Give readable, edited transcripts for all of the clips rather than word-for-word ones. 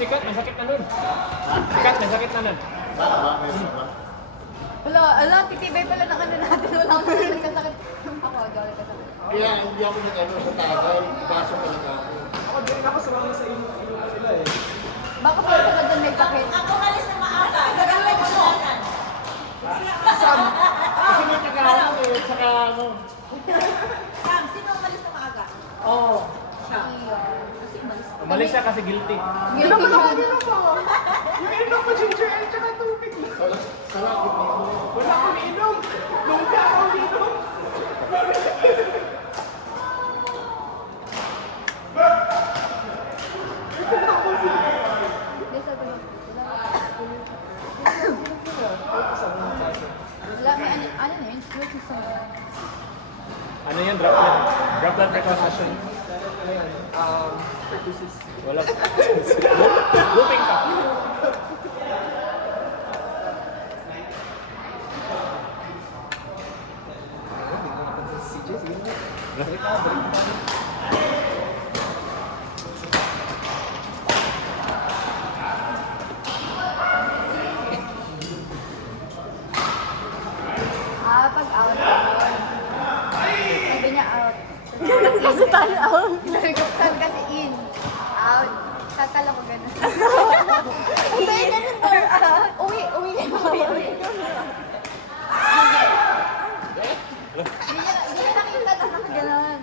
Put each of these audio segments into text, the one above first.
sikat, may sakit na nun. Sikat, may sakit na nun. Wala, titibay pala ng ano natin. Wala akong nagkasakit. Ako, gawin ka sakit. Kaya hindi ako nag-ano sa tagay, baso talaga ako. Ako din ako sumama sa inyo nila eh. Baka pala ka doon may sakit. Ako alis na maaga. Gagawin ko na. Sam! Kasi may taga-ano eh, saka ano. Sam, sino umalis na maaga? Oo. Siya. Kasi umalis. Umalis siya kasi guilty. Guilty siya. Umiinom ko ginger ale tsaka tubig. Salakit ako. Wala akong inom. Nungka ako inom. Wala, may ano na yun? Ano yan? Droplet precaution. Wala. Looping ka. Pag out. Sabi niya out. Kasi tayo out. Sabi kasi in. Out. Tatala ko gano'n. Hindi, ganun ba? Uwi na ba? Hindi niya nakita na nakaganon.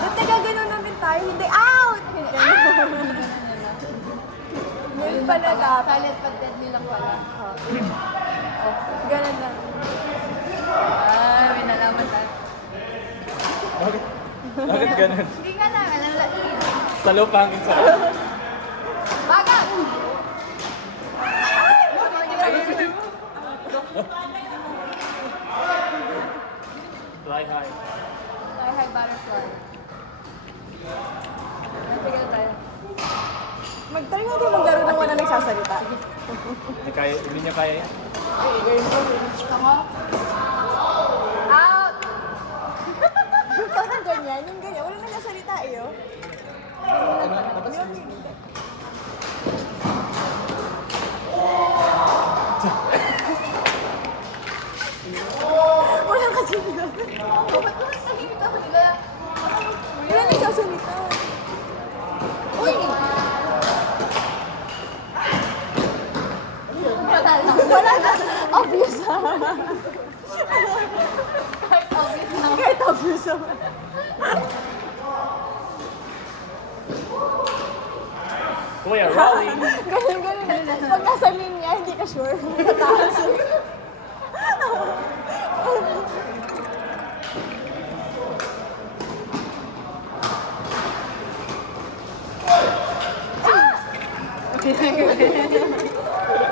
Ba't nagagano namin tayo? Hindi, out! Ganun pala dapat. Silent but deadly lang pala. Ganun lang. May nalaman tayo. Bakit ganun? Hindi ka na, alam lang. Sa lupangin sa... Bagat! Fly high. Hi, butterfly. Natigil tayo. Mag-try nga din maglaro ng wala nagsasalita. Hindi niya kaya yan. Ako? Out! Parang ganyan, yung ganyan. Wala nagsasalita eh, oh. Wala kasi nila. Ba't mo nahihimik ako nila? Wala nagsasalita. Uy! Wala lang. Wala na. Obvious. Kahit obvious na. Kahit obvious. Kuya, rolling. Ganun. Pag nasa linya, hindi ka sure. Mataas. Wala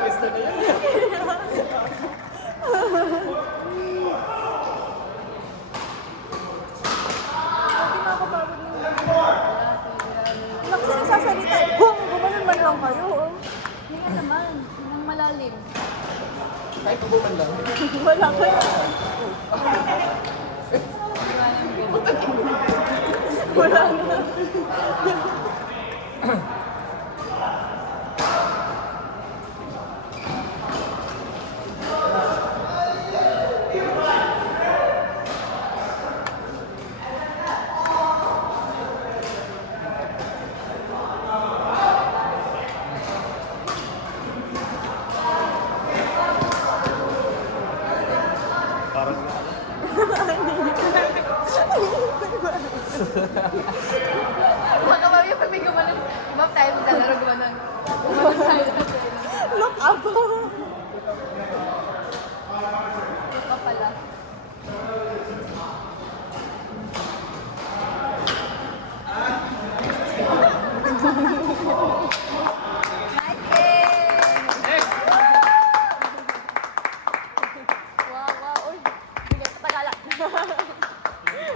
kasi nagsasalita. Gumanon man lang kayo. Oh. Hindi nga naman. Nang malalim. Kahit ubukan lang. Wala kayo. Wala na. Baka mamaya pag may gumanon, ma'am tayo maglalaro gumanon. Gumanon tayo. Look up.